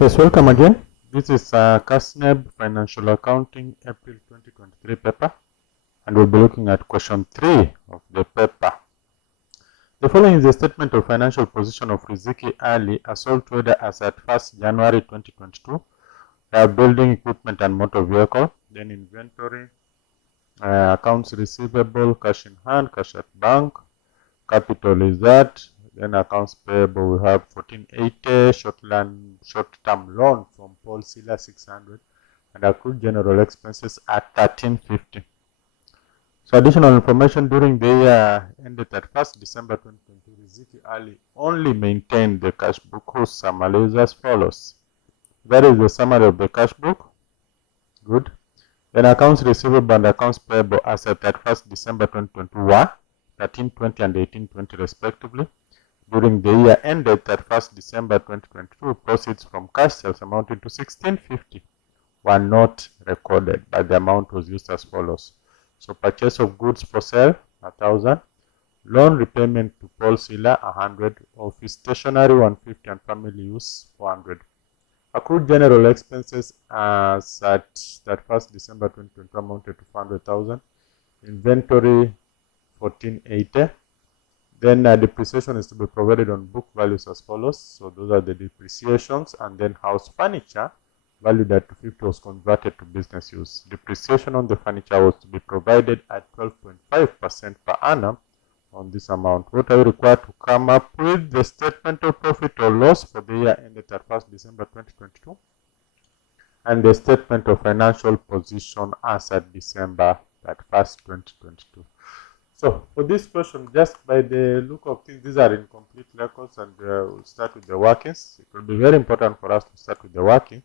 Yes, welcome again. This is KASNEB Financial Accounting April 2023 paper, and we'll be looking at question 3 of the paper. The following is a statement of financial position of Riziki Ali, a sole trader as at 1st January 2022. Building equipment and motor vehicle, then inventory, accounts receivable, cash in hand, cash at bank, capital is that. Then accounts payable, we have 1480 short-term loan from Paul Silla 600, and accrued general expenses at 1350. So additional information: during the year ended at 1st December 2022, Riziki Ali only maintained the cash book, whose summary is as follows. That is the summary of the cash book. Good. Then accounts receivable and accounts payable as at 1st December 2022 were 1320 and 1820 respectively. During the year ended 31st December 2022, proceeds from cash sales amounted to 1650 were not recorded, but the amount was used as follows. So purchase of goods for sale 1000, loan repayment to Paul Silla 100, office stationery 150, and family use 400. Accrued general expenses as at 31st December 2022 amounted to 400,000. Inventory 1480. Then depreciation is to be provided on book values as follows. So those are the depreciations, and then house furniture valued at 250 was converted to business use. Depreciation on the furniture was to be provided at 12.5% per annum on this amount. What are you required to come up with? The statement of profit or loss for the year ended at 1st December 2022, and the statement of financial position as at December 1st, 2022. So for this question, just by the look of things, these are incomplete records, and we'll start with the workings. It will be very important for us to start with the working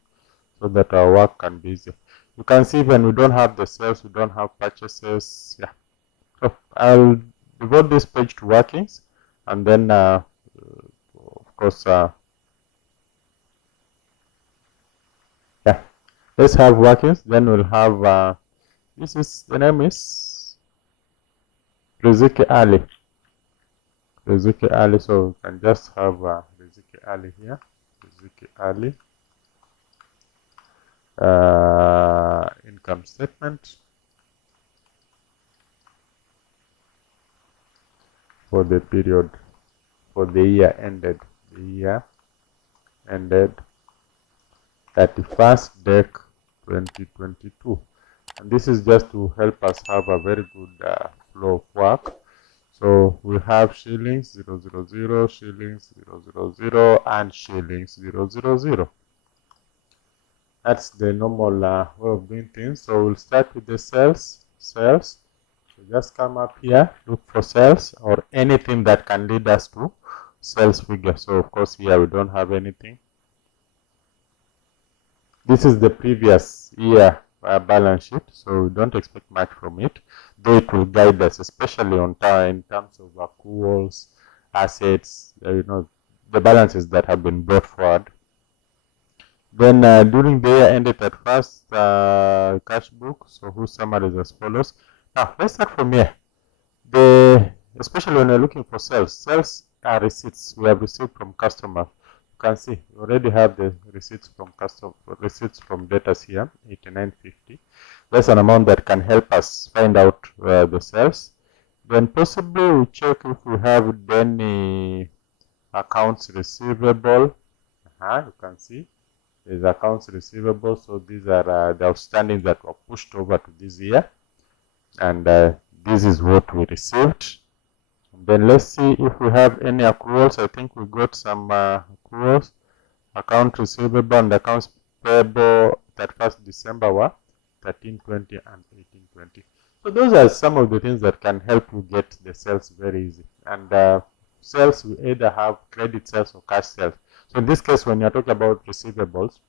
so that our work can be easy. You can see when we don't have the sales, we don't have purchases. Yeah. So I'll devote this page to workings, and then of course, yeah, let's have workings. Then we'll have this is the name is Riziki Ali. Riziki Ali, so we can just have Riziki Ali here. Riziki Ali. Income statement for the period, for the year ended. The year ended 31st Dec 2022. And this is just to help us have a very good flow of work. So we have shillings 000, shillings 000, and shillings 000. That's the normal way of doing things. So we'll start with the sales. So just come up here, look for sales or anything that can lead us to sales figure. So of course here we don't have anything. This is the previous year balance sheet, so we don't expect much from it, though it will guide us, especially on time in terms of accruals, assets, the balances that have been brought forward. Then during the year ended at first cash book, so whose summary is as follows. Now let's start from here. Especially when you're looking for sales are receipts we have received from customers. You can see we already have the receipts from debtors here, 8950. That's an amount that can help us find out the sales. Then possibly we check if we have any accounts receivable. You can see there's accounts receivable, so these are the outstandings that were pushed over to this year, and this is what we received. Then let's see if we have any accruals. I think we got some accruals. Account receivable and accounts payable that 1st December were 1320 and 1820. So those are some of the things that can help you get the sales very easy. And sales, we either have credit sales or cash sales. So in this case, when you're talking about receivables,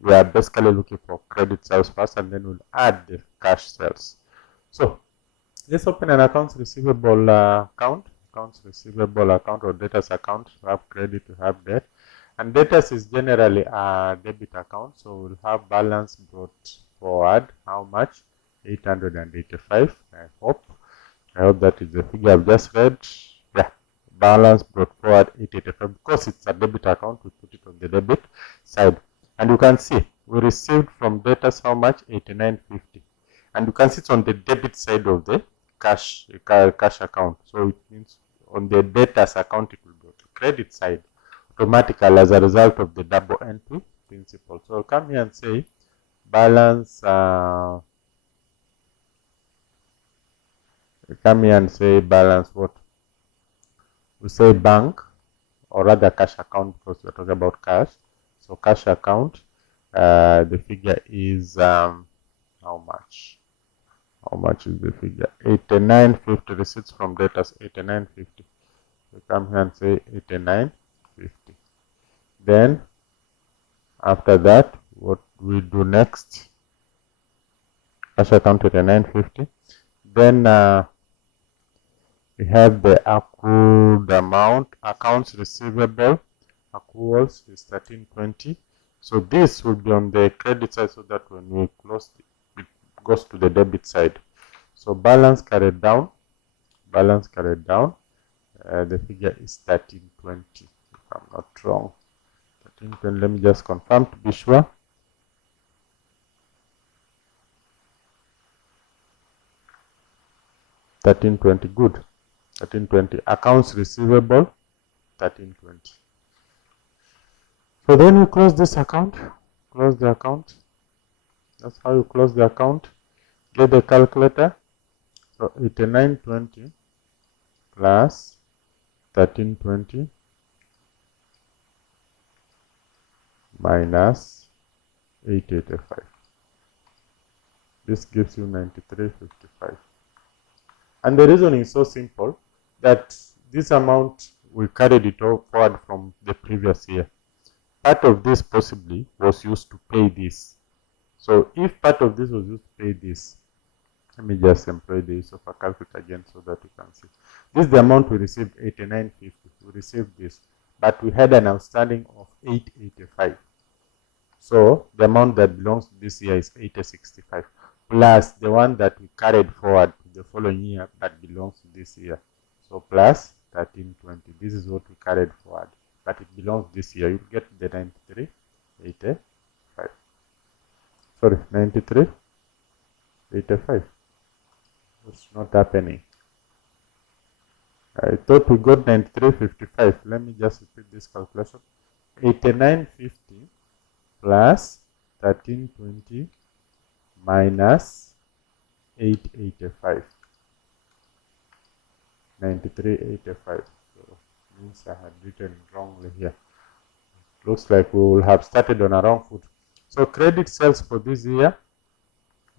we are basically looking for credit sales first, and then we'll add the cash sales. So let's open an accounts receivable account. Accounts receivable account or debtors account. You have credit, you have debt. And debtors is generally a debit account. So we'll have balance brought forward. How much? 885. I hope that is the figure I've just read. Yeah. Balance brought forward 885. Because it's a debit account, we put it on the debit side. And you can see we received from debtors how much? 89.50. And you can see it's on the debit side of the cash account. So it means on the debtors account it will go to credit side automatically as a result of the double entry principle. So I'll come here and say balance. Come here and say balance what? We say bank, or rather cash account, because we're talking about cash. So cash account, the figure is how much? How much is the figure? 89.50. Receipts from debtors 89.50. We come here and say 89.50. Then after that, what we do next? Cash account 89.50. Then we have the accrued amount. Accounts receivable accruals is 13.20. So this will be on the credit side, so that when we close it goes to the debit side. So balance carried down. Balance carried down. The figure is 13.20. If I'm not wrong. 13.20. Let me just confirm to be sure. $13.20. Good. 13.20. Accounts receivable 13.20. So then you close this account. Close the account. That's how you close the account. Get the calculator. So 89.20 plus 13.20 minus 885. This gives you 93.55. And the reason is so simple that this amount we carried it forward from the previous year. Part of this possibly was used to pay this. So if part of this was used to pay this, let me just employ the use of a calculator again so that you can see. This is the amount we received, 89.50. We received this, but we had an outstanding of 885. So the amount that belongs to this year is 865, plus the one that we carried forward to the following year that belongs to this year. So plus 13.20. This is what we carried forward, but it belongs this year. You get the 93.85. Sorry, 93.85. It's not happening. I thought we got 93.55. Let me just repeat this calculation. 89.50 plus 13.20 minus 885. 93.85. So means I had written wrongly here. Looks like we will have started on a wrong foot. So credit sales for this year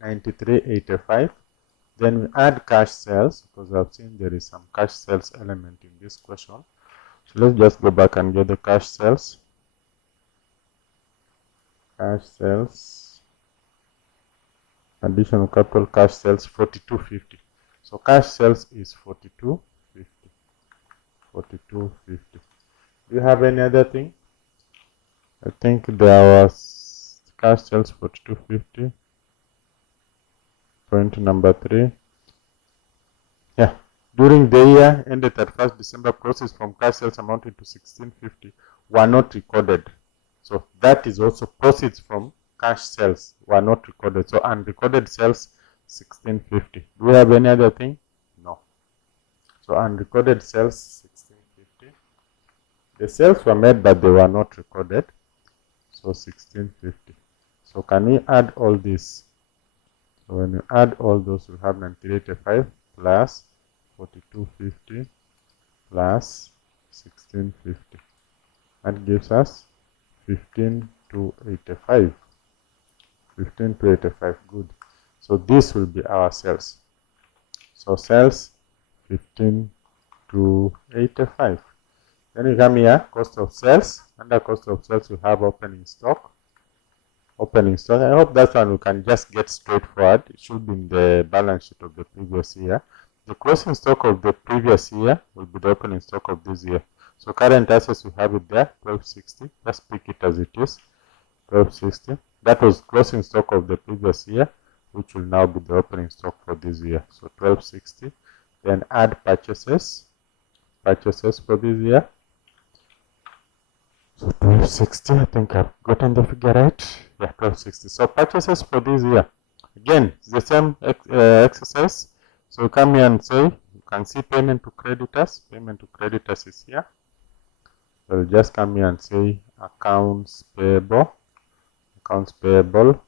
93.85. Then we add cash sales, because I've seen there is some cash sales element in this question. So let's just go back and get the cash sales. Cash sales, additional capital cash sales 42.50. So cash sales is 42.50. 42.50. Do you have any other thing? I think there was cash sales 42.50. Point number 3. Yeah. During the year ended at 1st December, proceeds from cash sales amounting to 1650 were not recorded. So that is also proceeds from cash sales were not recorded. So unrecorded sales 1650. Do we have any other thing? No. So unrecorded sales 1650. The sales were made but they were not recorded. So 1650. So can we add all this? So when you add all those, we have 93.85 plus 42.50 plus 16.50. That gives us 15,285. 15,285. Good. So this will be our sales. So sales 15,285. Then we come here, cost of sales. Under cost of sales, we have opening stock. Opening stock. I hope that one we can just get straightforward. It should be in the balance sheet of the previous year. The closing stock of the previous year will be the opening stock of this year. So current assets, we have it there, 1260. Let's pick it as it is, 1260. That was closing stock of the previous year, which will now be the opening stock for this year. So 1260. Then add purchases. Purchases for this year. So 1260, I think I've gotten the figure right. Yeah, 1260. So purchases for this year. Again, it's the same exercise. So come here and say, you can see payment to creditors. Payment to creditors is here. So we'll just come here and say accounts payable. Accounts payable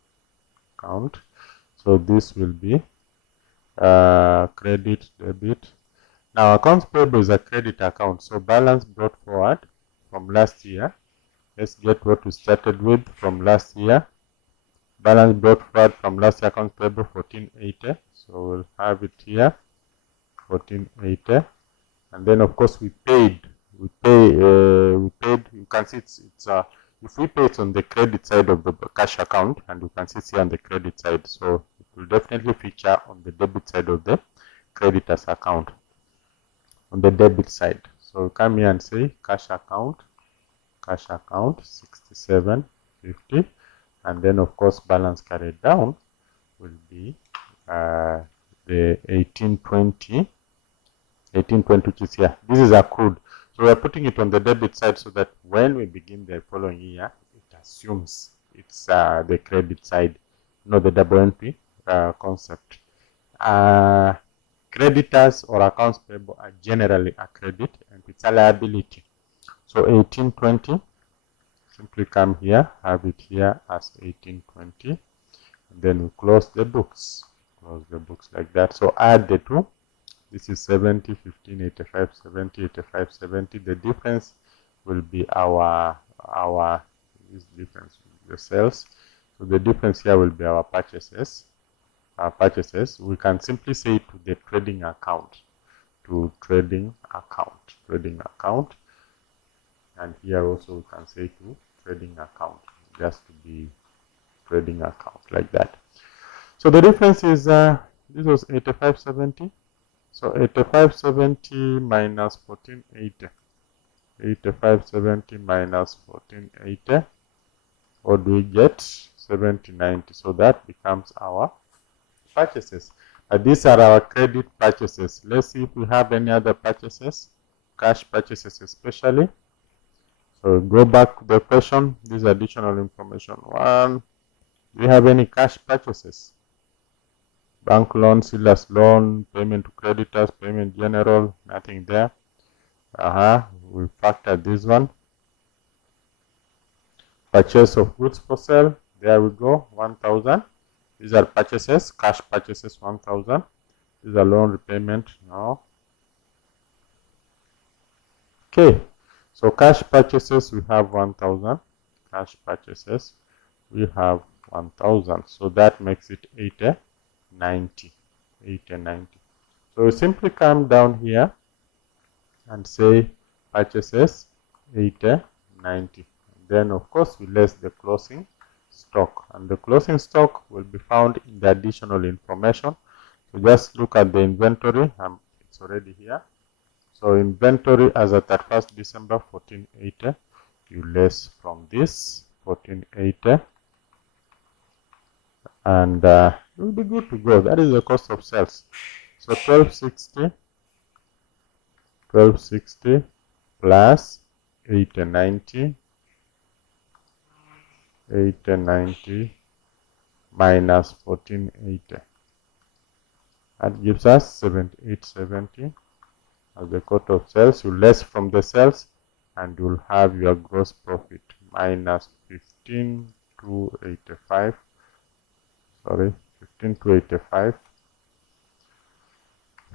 account. So this will be credit, debit. Now accounts payable is a credit account. So balance brought forward from last year. Let's get what we started with from last year. Balance brought forward from last year, accounts payable 1480. So we'll have it here, 1480. And then of course we paid. We paid. You can see it's if we pay it on the credit side of the cash account, and you can see it's here on the credit side. So it will definitely feature on the debit side of the creditors account. On the debit side. So come here and say cash account 6750, and then of course balance carried down will be the 1820 which is here. This is accrued, so we are putting it on the debit side so that when we begin the following year, it assumes it's the credit side, the double entry concept. Creditors or accounts payable are generally a credit and it's a liability. So 1820, simply come here, have it here as 1820, and then we close the books. Close the books like that. So add the two. This is 70, 15, 85, 70, 85, 70. The difference will be this difference will be the sales. So the difference here will be our purchases. We can simply say to the trading account, trading account, and here also we can say to trading account, just to be trading account like that. So the difference is this was 8570. So 8570 minus 1480. 8570 minus 1480. What do we get? 7090. So that becomes our purchases. These are our credit purchases. Let's see if we have any other purchases, cash purchases especially. So go back to the question. This additional information. 1. Do we have any cash purchases? Bank loan, seller's loan, payment to creditors, payment general, nothing there. We factor this one. Purchase of goods for sale. There we go, 1000. These are purchases, cash purchases, 1000. These are loan repayment, no. Okay, so cash purchases we have 1000. Cash purchases we have 1000. So that makes it 8090. 8090. So we simply come down here and say purchases 8090. Then of course we less the closing stock, and the closing stock will be found in the additional information. So just look at the inventory, it's already here. So inventory as at 31st December 1480, you less from this 1480, and you'll be good to go. That is the cost of sales. So 1260 plus 8090 minus 1480. That gives us 7870 as the cost of sales. You less from the sales and you'll have your gross profit minus 15285. Sorry, 15285.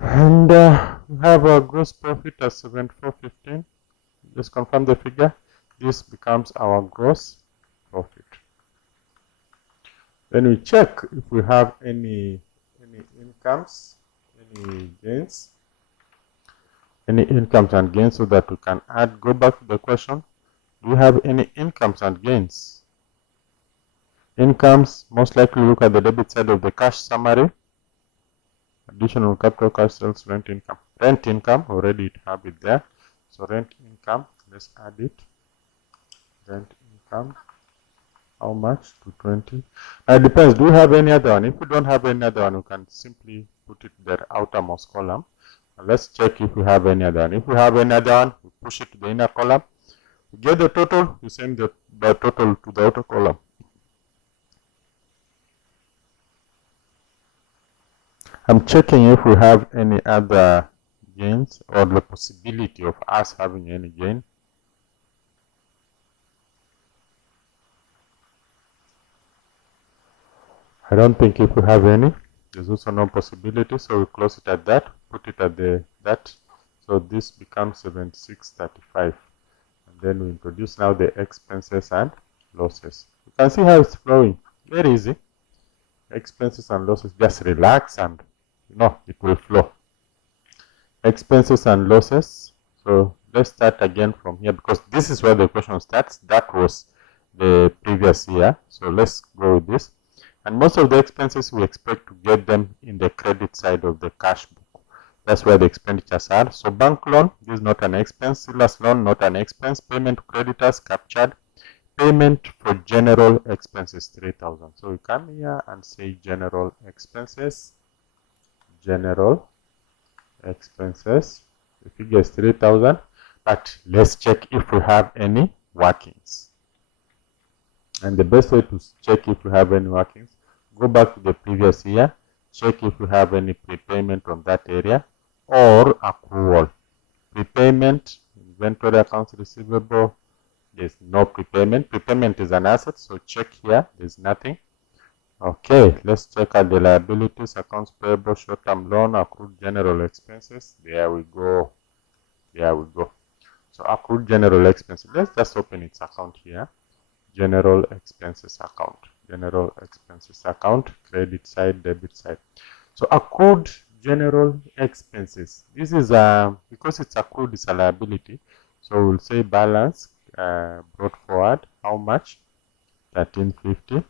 And we have our gross profit as 7415. Just confirm the figure. This becomes our gross profit. Then we check if we have any incomes, any gains, any incomes and gains, so that we can add. Go back to the question. Do you have any incomes and gains? Incomes, most likely look at the debit side of the cash summary. Additional capital, cash sales, rent income. Rent income, already it have it there. So rent income, let's add it. Rent income, how much? 220. It depends. Do you have any other one? If you don't have any other one, you can simply put it the outermost column. Let's check if we have any other one. If we have any other one, we push it to the inner column. You get the total, you send the total to the outer column. I'm checking if we have any other gains or the possibility of us having any gain. I don't think if we have any, there's also no possibility, so we close it at that, put it at that, so this becomes 7635, and then we introduce now the expenses and losses. You can see how it's flowing, very easy. Expenses and losses, just relax and it will flow. Expenses and losses, so let's start again from here because this is where the question starts. That was the previous year, so let's go with this. And most of the expenses we expect to get them in the credit side of the cash book. That's where the expenditures are. So bank loan, this is not an expense. Sellers loan, not an expense. Payment to creditors captured. Payment for general expenses, 3,000. So we come here and say general expenses. General expenses. The figure is 3,000. But let's check if we have any workings. And the best way to check if we have any workings, go back to the previous year, check if we have any prepayment from that area or accrual. Prepayment, inventory accounts receivable, there's no prepayment. Prepayment is an asset, so check here, there's nothing. Okay, let's check out the liabilities, accounts payable, short-term loan, accrued general expenses. There we go. There we go. So accrued general expenses, let's just open its account here. General expenses account, general expenses account, credit side, debit side. So accrued general expenses, this is because it's accrued, it's a liability, so we'll say balance brought forward, how much? 1350.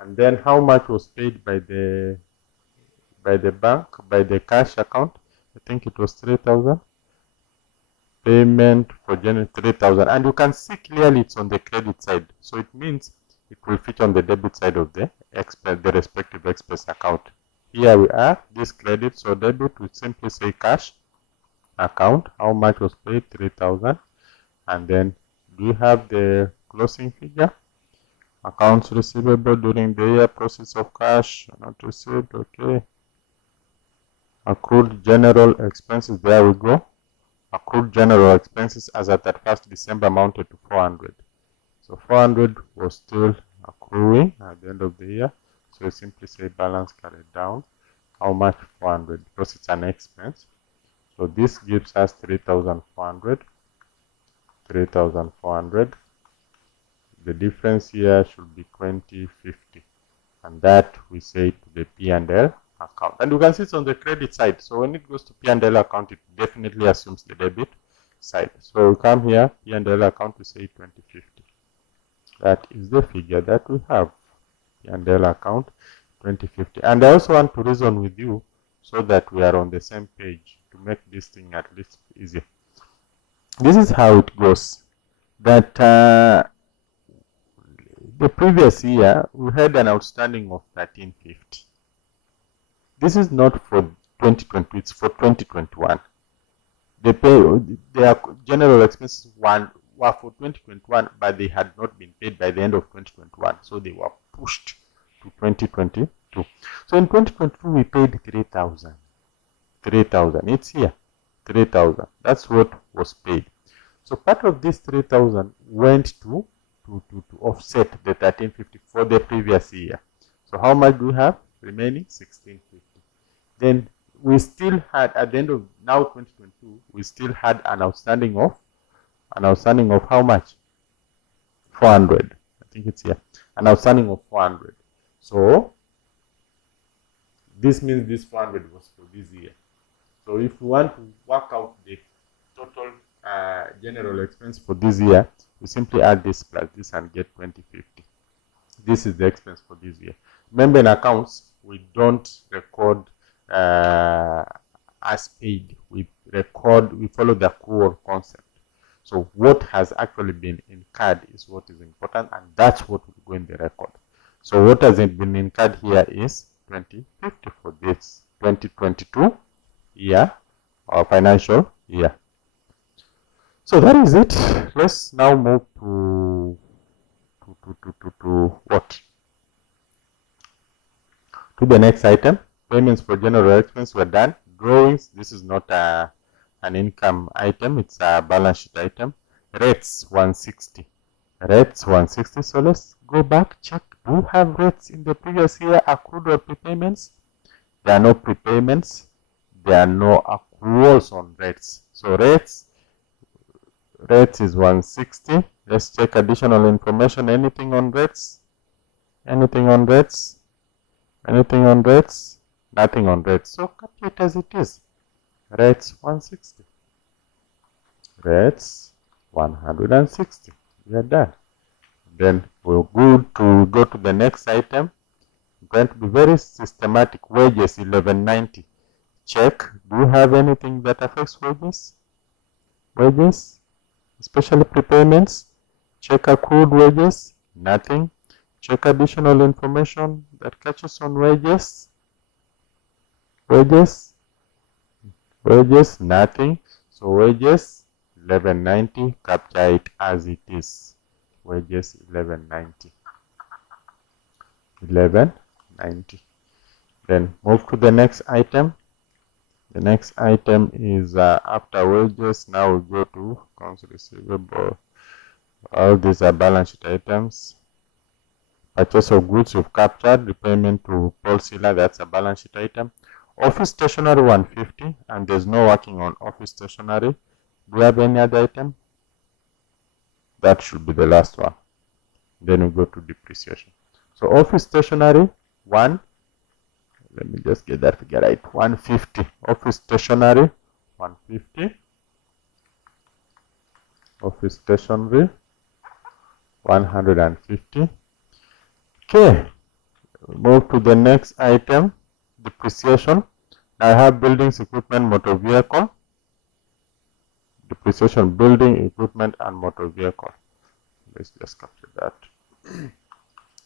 And then how much was paid by the bank, by the cash account? I think it was 3,000. Payment for January 3,000, and you can see clearly it's on the credit side, so it means it will fit on the debit side of the respective expense account. Here we are, this credit, so debit, we simply say cash account, how much was paid? 3,000. And then do you have the closing figure? Accounts receivable during the year, process of cash not received. Okay, accrued general expenses, there we go. Accrued general expenses as at 31st December amounted to 400. So 400 was still accruing at the end of the year. So you simply say balance carried down. How much? 400, because it's an expense. So this gives us 3,400. 3,400. The difference here should be 2050. And that we say to the P&L account, and you can see it's on the credit side, so when it goes to P&L account, it definitely assumes the debit side. So we come here, P&L account, we say 2050. That is the figure that we have, P&L account 2050. And I also want to reason with you so that we are on the same page to make this thing at least easy. This is how it goes, that the previous year we had an outstanding of 1350. This is not for 2020, it's for 2021. Their general expenses were for 2021, but they had not been paid by the end of 2021, so they were pushed to 2022. So in 2022, we paid 3,000. 3,000, it's here, 3,000. That's what was paid. So part of this 3,000 went to offset the 1350 for the previous year. So how much do we have remaining? 1650. Then we still had, at the end of now 2022, we still had an outstanding of how much? 400. I think it's here. An outstanding of 400. So this means this 400 was for this year. So if we want to work out the total general expense for this year, we simply add this plus this and get 2050. This is the expense for this year. Remember, in accounts, we don't record as paid. We follow the accrual concept. So what has actually been incurred is what is important, and that's what will go in the record. So what has been incurred here is 2050 for this 2022 year or financial year. So that is it. Let's now move to what? To the next item. Payments for general expense were done. Drawings, this is not an income item, it's a balance sheet item. Rates 160. Rates 160. So let's go back, check. Do you have rates in the previous year, accrued or prepayments? There are no prepayments. There are no accruals on rates. So rates is 160. Let's check additional information. Anything on rates? Anything on rates? Anything on rates? Nothing on rates. So calculate as it is. Rates 160. Rates 160. We are done. Then we're good to go to the next item. We're going to be very systematic. Wages 1190. Check. Do you have anything that affects wages? Wages, especially prepayments. Check accrued wages. Nothing. Check additional information that catches on wages. Wages, nothing. So wages 1190, capture it as it is. Wages 1190. 1190. Then move to the next item. The next item is after wages. Now we go to accounts receivable. All these are balance sheet items. Purchase of goods we've captured. Repayment to Paul Silla, that's a balance sheet item. Office stationery 150, and there's no working on office stationery. Do you have any other item? That should be the last one. Then we go to depreciation. So office stationery 1. Let me just get that figure right. 150. Office stationery 150. Office stationery 150. Okay. Move to the next item. Depreciation. I have buildings, equipment, motor vehicle. Depreciation, building, equipment, and motor vehicle. Let's just capture that.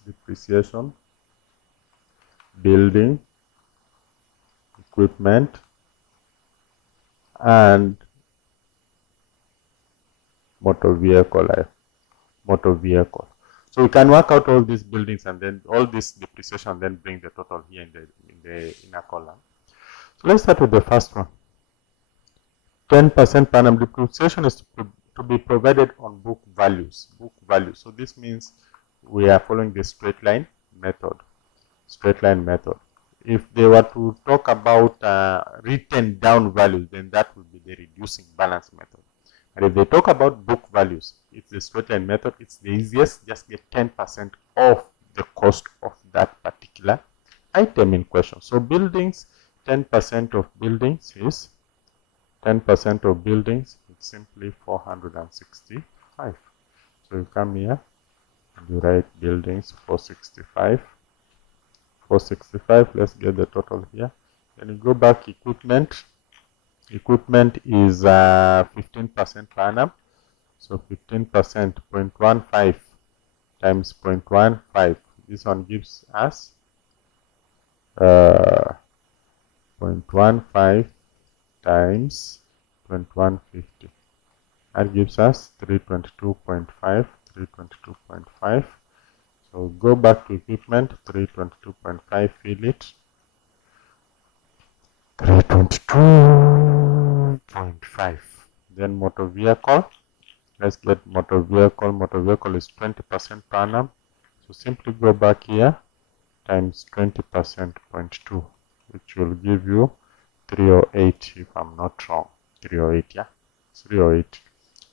Depreciation, building, equipment, and motor vehicle. So we can work out all these buildings and then all this depreciation and then bring the total here in the inner column. So let's start with the first one. 10% per annum depreciation is to be provided on book values. So this means we are following the straight line method. If they were to talk about written down values, then that would be the reducing balance method. And if they talk about book values, it's the straight line method. It's the easiest. Just get 10% of the cost of that particular item in question. So buildings, 10% of buildings is 10% of buildings. It's simply 465. So you come here and you write buildings 465. 465. Let's get the total here. Then you go back equipment. Equipment is 15% per annum. So 15%, 0.15 times 0.15. This one gives us 0.15 times 0.150. That gives us 322.5. 322.5. So go back to equipment, 322.5, fill it. 322.5. Then motor vehicle. Let's get motor vehicle. Motor vehicle is 20% per annum. So simply go back here times 20%, 0.2, which will give you 308 if I'm not wrong. 308, yeah? It's 308.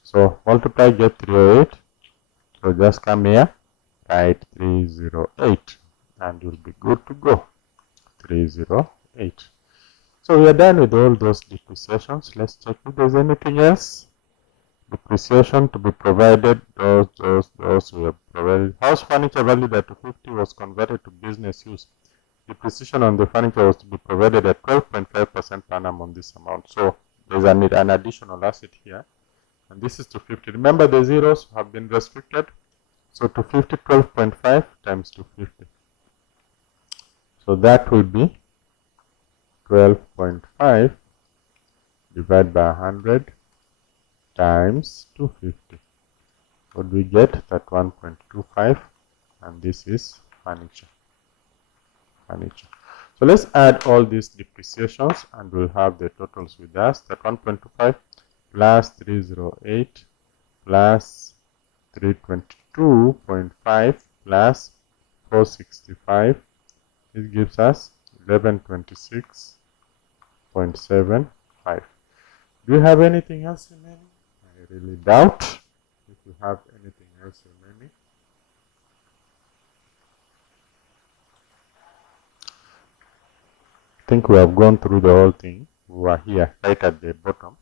So multiply, get 308. So just come here, write 308, and you'll be good to go. 308. So we are done with all those depreciations. Let's check if there's anything else. Depreciation to be provided. Those we have provided. House furniture valued at 250 was converted to business use. Depreciation on the furniture was to be provided at 12.5% per annum on this amount. So there's an additional asset here, and this is 250. Remember, the zeros have been restricted. So 250, 12.5 times 250. So that will be 12.5 divided by 100 times 250. What we get? 31.25, and this is furniture. So let's add all these depreciations and we'll have the totals with us. 31.25 plus 308 plus 322.5 plus 465. This gives us 1126.75. Do you have anything else remaining? I really doubt if you have anything else remaining. I think we have gone through the whole thing. We are here right at the bottom.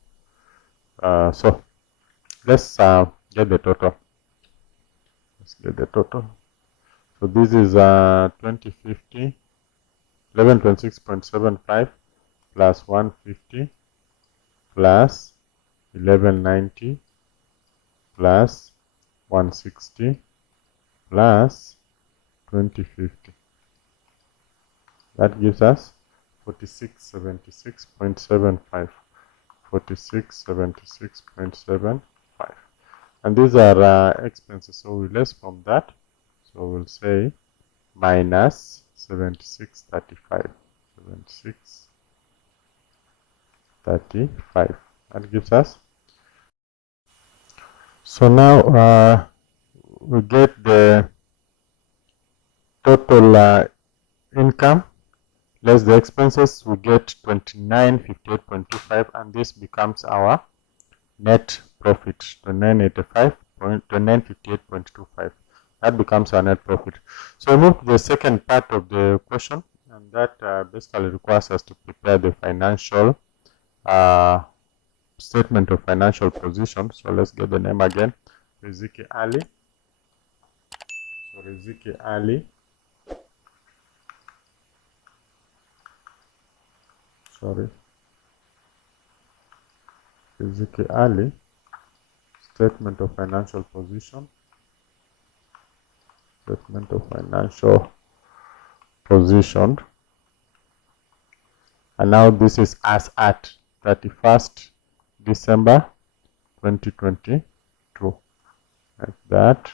So let's get the total. So this is 2050, 1126.75 plus 150 plus 1190 plus 160 plus 2050. That gives us 4676.75. 4676.75. And these are expenses, so we less from that. So we'll say minus 7635. 7635. That gives us. So now we get the total income less the expenses. We get 2958.25, and this becomes our net profit, 2958.25. That becomes our net profit. So we move to the second part of the question, and that basically requires us to prepare the financial statement of financial position. So let's get the name again. Riziki Ali. So Riziki Ali. Riziki Ali. Statement of financial position. Statement of financial position. And now this is as at 31st December 2022. Like that.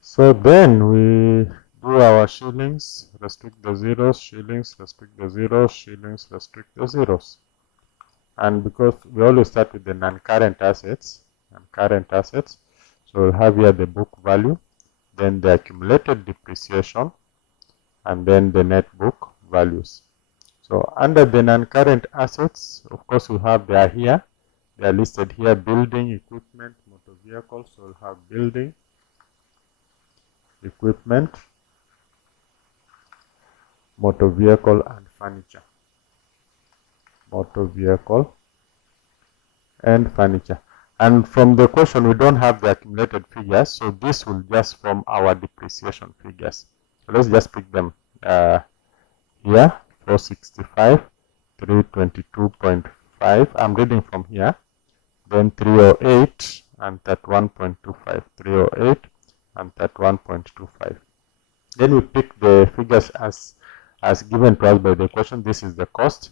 So then we do our shillings, restrict the zeros, shillings, restrict the zeros, shillings, restrict the zeros. And because we always start with the non-current assets, so we'll have here the book value, then the accumulated depreciation, and then the net book values. So under the non-current assets, of course, we have they are here. They are listed here: building, equipment, motor vehicles. So we'll have building, equipment, motor vehicle, and furniture. Motor vehicle and furniture. And from the question, we don't have the accumulated figures, so this will just form our depreciation figures. So let's just pick them here: 465, 322.5. I'm reading from here. Then 308 and 31.25. 308 and 31.25. Then we pick the figures as given to us by the question. This is the cost.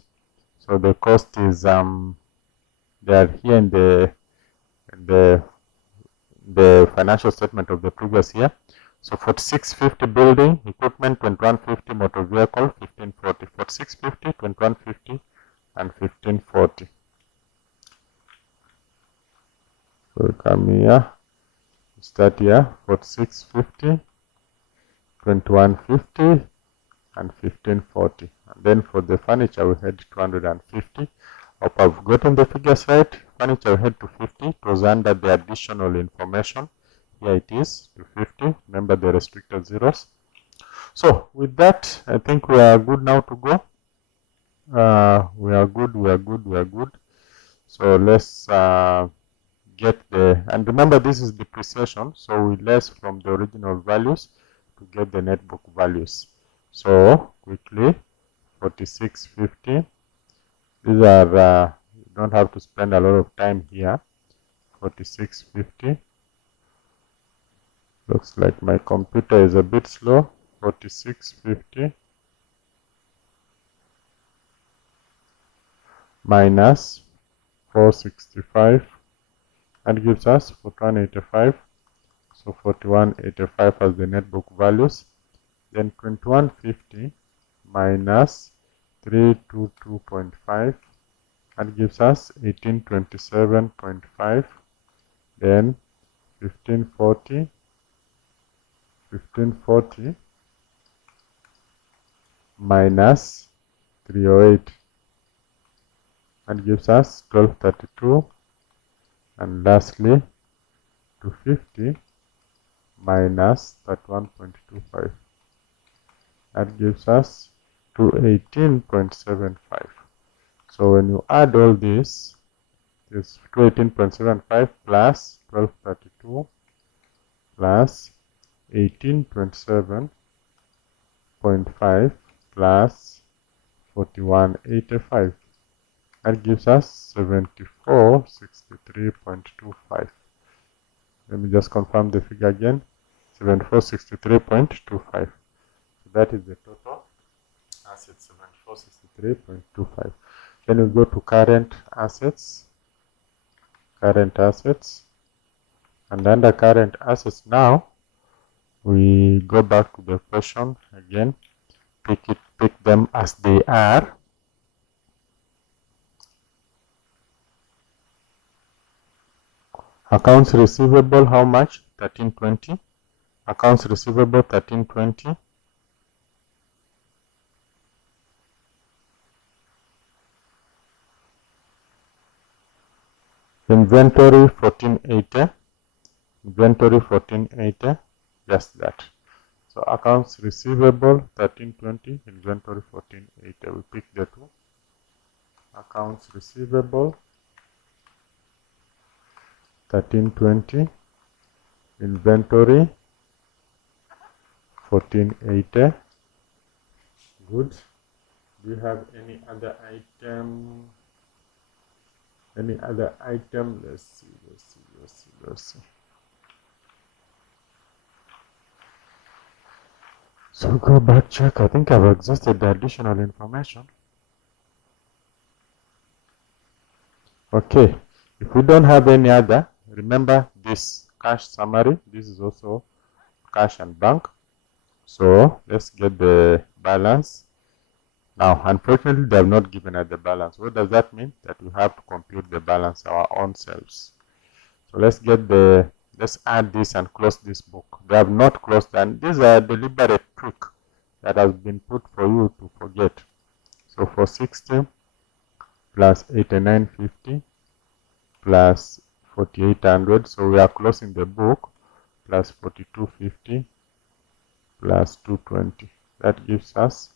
So the cost is they are here in the financial statement of the previous year. So 4650 building, equipment 2150, motor vehicle 1540. 4650, 2150, and 1540. So we come here, start here, 4650, 2150, and 1540. And then for the furniture, we had 250. Hope I've gotten the figures right. Furniture, we had 250. It was under the additional information. Here it is, 250. Remember the restricted zeros. So with that, I think we are good now to go. We are good. So let's get the, and remember this is depreciation, so we less from the original values to get the net book values. So quickly, 4650. These are you don't have to spend a lot of time here. 4650. Looks like my computer is a bit slow. 4650 minus 465, and gives us 4185. So 4185 as the net book values. Then 2150 minus 322.5, and gives us 1827.5. Then 1540 minus 308, and gives us 1232. And lastly 250 minus 31.25, that gives us 218.75. So when you add all this, is 218.75 plus 1232 plus 1827.5 plus 4185. That gives us 7463.25. Let me just confirm the figure again. 7463.25. So that is the total assets, 7463.25. Then we go to current assets. Current assets. And under current assets now, we go back to the question again. Pick them as they are. Accounts receivable, how much? 1320. Accounts receivable 1320. Inventory 1480. Inventory 1480. Just that. So accounts receivable 1320. Inventory 1480. We pick the two. Accounts receivable 1320, inventory 1480. Good. Do you have any other item? Any other item? Let's see. So go back, check. I think I've exhausted the additional information. Okay. If we don't have any other, remember this cash summary. This is also cash and bank. So let's get the balance. Now, unfortunately, they have not given us the balance. What does that mean? That we have to compute the balance our own selves. So let's add this and close this book. They have not closed, and this is a deliberate trick that has been put for you to forget. So 460 plus 8950 plus 4800, so we are closing the book, plus 4250 plus 220. That gives us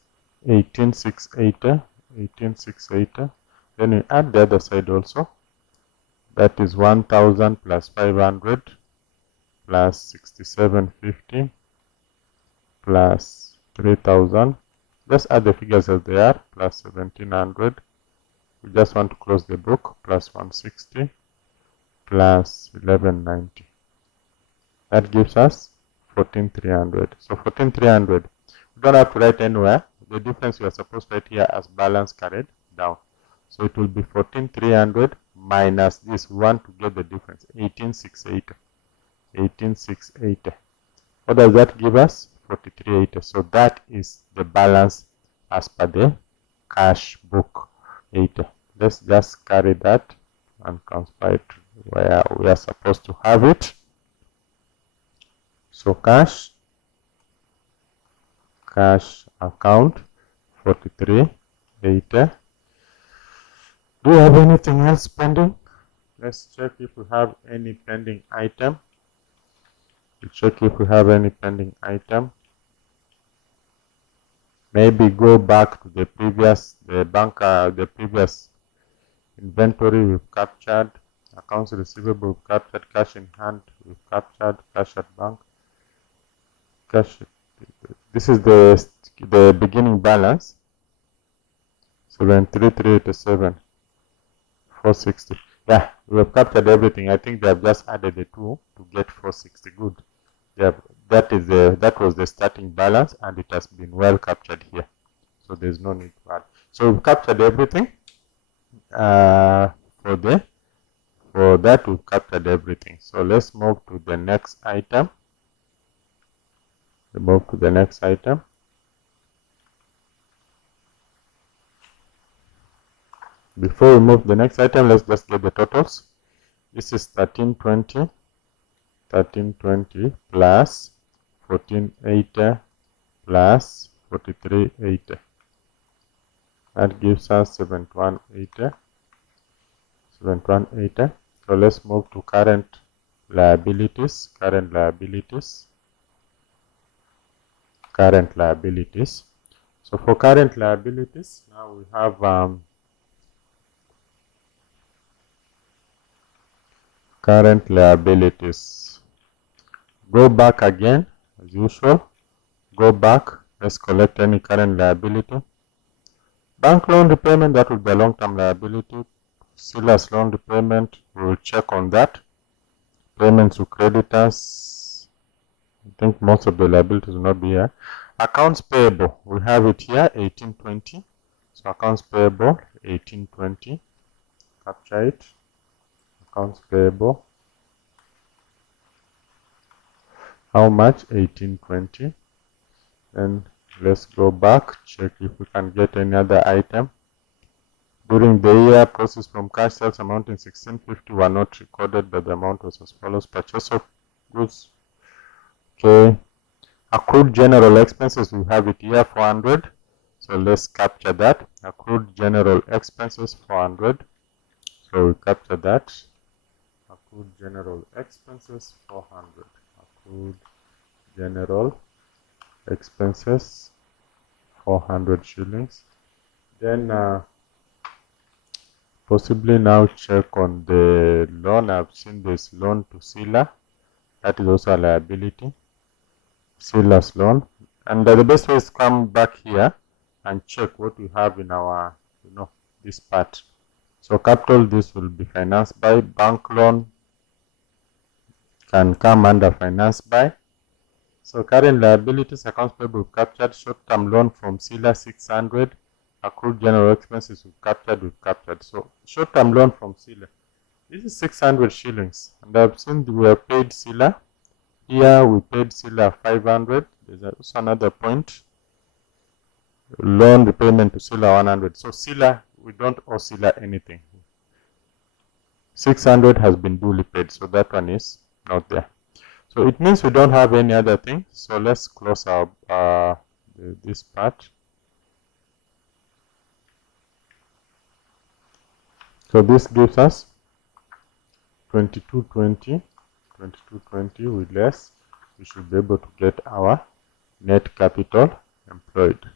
18680. Then we add the other side also. That is 1000 plus 500 plus 6750 plus 3000. Just add the figures as they are, plus 1700. We just want to close the book, plus 160 plus 1190. That gives us 14300. So 14300, we don't have to write anywhere. The difference we are supposed to write here as balance carried down. So it will be 14300 minus this. We want to get the difference, 18680. 18680. What does that give us? 4380. So that is the balance as per the cash book 80. Let's just carry that and transfer it where we are supposed to have it. So cash account 4380. Do you have anything else pending? Let's check if we have any pending item. Maybe go back to the previous inventory we've captured, accounts receivable we've captured, cash in hand we've captured, cash at bank, cash. This is the beginning balance, 73387, 460. Yeah, we have captured everything. I think they have just added the 2 to get 460. Good. That was the starting balance, and it has been well captured here. So there's no need to add. So we've captured everything. for that we've captured everything. So let's move to the next item. Before we move to the next item, let's just get the totals. This is 1320 plus 1480 plus 4380. That gives us 7180. So let's move to current liabilities. So for current liabilities, now we have current liabilities. Go back again as usual. Go back. Let's collect any current liability. Bank loan repayment, that will be a long-term liability. Seller's loan repayment, we will check on that. Payments to creditors, I think most of the liabilities will not be here. Accounts payable, we have it here, 1820. So accounts payable, 1820. Capture it. Accounts payable. How much? 1820. Then let's go back, check if we can get any other item. During the year, proceeds from cash sales amounting 1650 were not recorded, but the amount was as follows: purchase of goods. Okay. Accrued general expenses, we have it here, 400. So let's capture that. Accrued general expenses, 400. So we capture that. Accrued general expenses, 400. Accrued general expenses, 400 shillings. Then possibly now check on the loan. I've seen this loan to seller. That is also a liability. Seller's loan. And the best way is come back here and check what we have in our, this part. So capital, this will be financed by. Bank loan can come under financed by. So current liabilities, accounts payable captured. Short-term loan from seller, 600. Accrued general expenses we've captured. So short-term loan from seller, this is 600 shillings. And I've seen we have paid seller. Here we paid seller 500. There's also another point. Loan repayment to seller 100. So seller, we don't owe seller anything. 600 has been duly paid, so that one is not there. So it means we don't have any other thing. So let's close our this part. So this gives us 2220 with less. We should be able to get our net capital employed.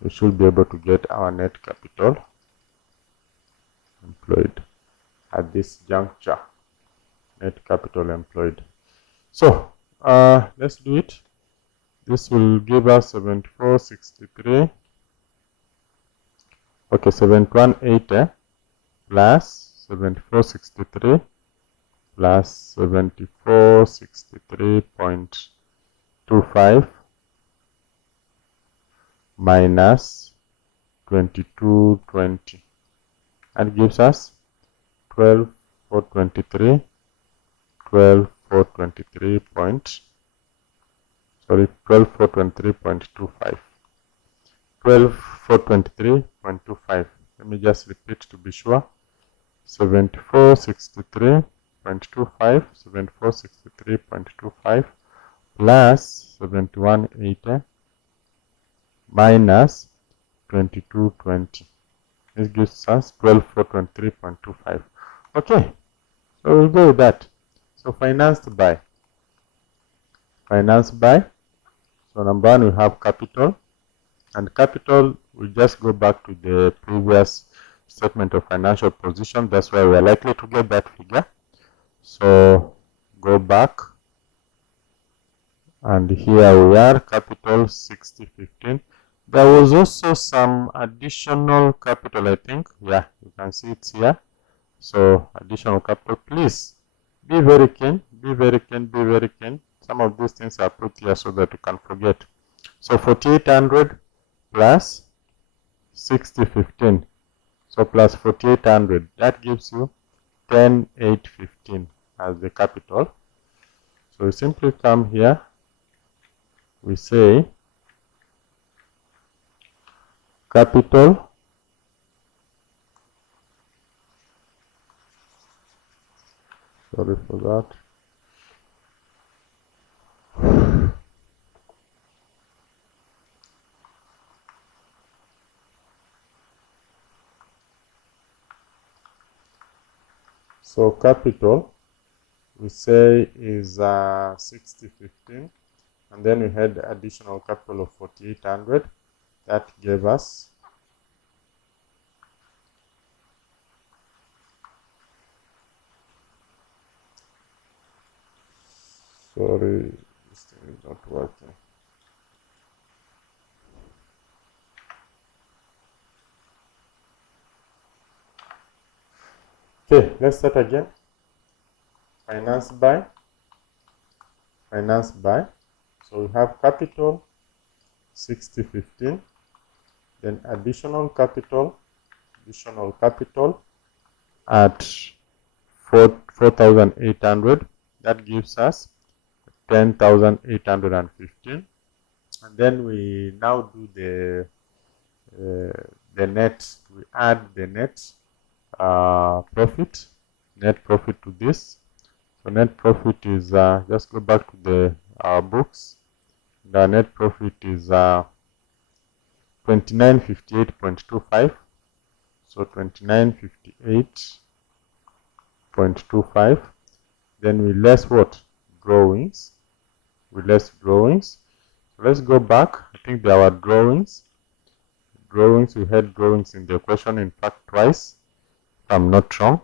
We should be able to get our net capital employed at this juncture. Net capital employed. So let's do it. This will give us 7463. Okay, 7180 plus 7463 plus 7463.25 minus 2220. That gives us 12423. 12423.25. 12423.25. Let me just repeat to be sure. 7463.25, 7463.25 plus 7180 minus 2220. This gives us 12423.25. Okay, so we'll go with that. So financed by. So number one, we have capital. And capital, we just go back to the previous statement of financial position. That's why we are likely to get that figure. So go back. And here we are, capital 6015. There was also some additional capital, I think. Yeah, you can see it's here. So additional capital, please be very keen, Some of these things are put here so that you can forget. So 4800 plus 6015. So plus 4800, that gives you 10,815 as the capital. So we simply come here, we say capital sorry for that. So capital we say is 6015, and then we had additional capital of 4800. That gave us sorry, this thing is not working. Okay, let's start again. Finance by. So we have capital 6015, then additional capital at 4,800. That gives us 10,815, and then we now do the net. We add the net profit to this. So net profit is just go back to the books. The net profit is 2958.25. So 2958.25. Then we less what? Drawings. So let's go back. I think there were drawings. We had drawings in the question, in fact twice, if I'm not wrong.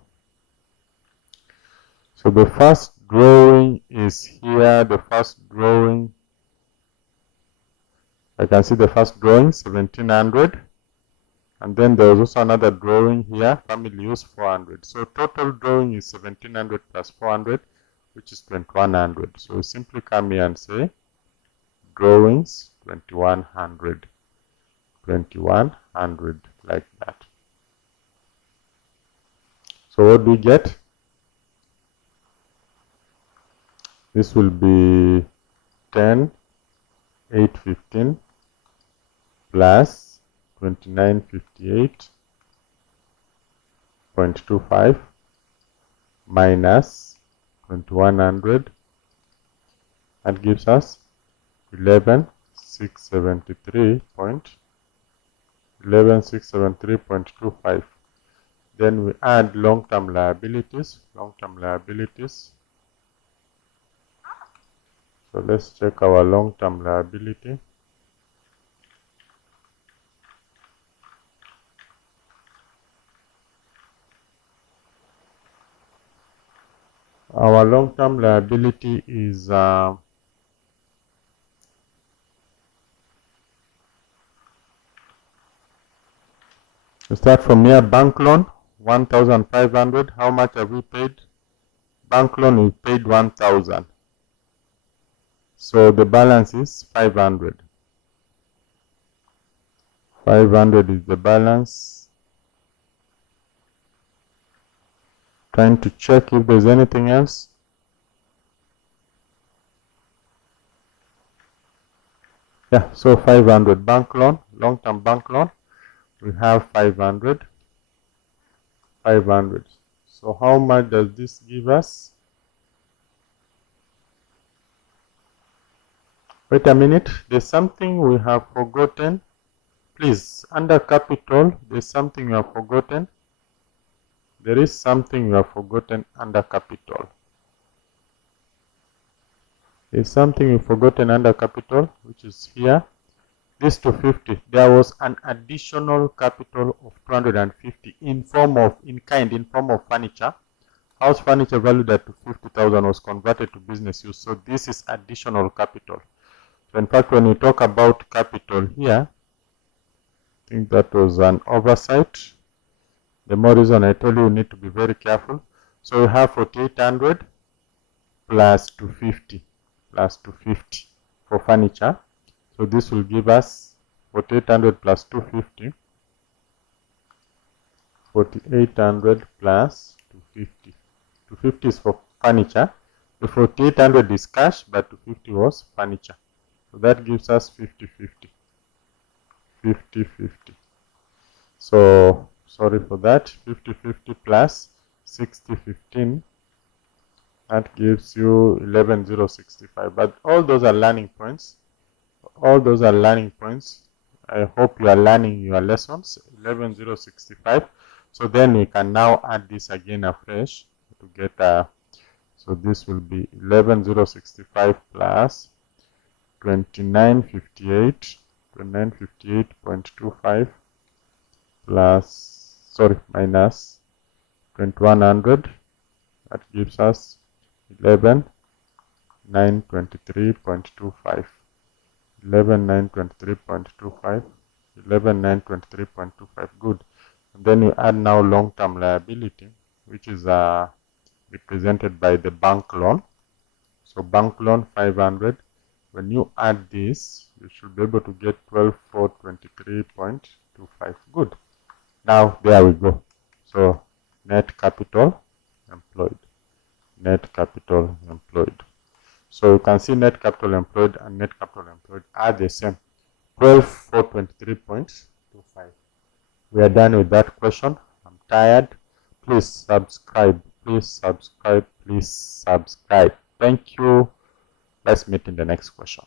So the first drawing is here. The first drawing, I can see the first drawing 1700, and then there was also another drawing here, family use 400. So total drawing is 1700 plus 400, which is 2100. So we simply come here and say drawings 2100, like that. So what do we get? This will be 10,815 plus 2958.25 minus 2100. That gives us 11,673.25. Then we add long-term liabilities. So let's check our long-term liability. Our long-term liability is we start from here. Bank loan 1,500. How much have we paid? Bank loan we paid 1,000. So the balance is 500. 500 is the balance. Trying to check if there's anything else. Yeah, so 500 bank loan, long-term bank loan. We have 500. So how much does this give us? Wait a minute, there's something we have forgotten. Please, under capital, there's something we have forgotten. There is something we have forgotten under capital. There's something we've forgotten under capital, which is here. This 250. There was an additional capital of 250 in form of furniture. House furniture valued at 50,000 was converted to business use. So this is additional capital. So in fact, when we talk about capital here, I think that was an oversight. The more reason I tell you need to be very careful. So we have 4,800 plus 250 for furniture. So this will give us 4,800 plus 250 4800 plus 250. 250 is for furniture. The 4800 is cash, but 250 was furniture. So that gives us 50-50. 50-50. So, sorry for that. 50-50 plus 60-15. That gives you 11,065. But all those are learning points. All those are learning points. I hope you are learning your lessons. 11,065. So then we can now add this again afresh to get so this will be 11,065 plus 2958, 2958.25 plus, sorry, minus 2100. That gives us 11,923.25. 11,923.25. 11,923.25. Good. And then you add now long-term liability, which is represented by the bank loan. So bank loan 500. When you add this, you should be able to get 12,423.25. Good. Now there we go. So net capital employed. Net capital employed. So you can see net capital employed and net capital employed are the same. 12,423.25. We are done with that question. I'm tired. Please subscribe. Please subscribe. Please subscribe. Thank you. Let's meet in the next question.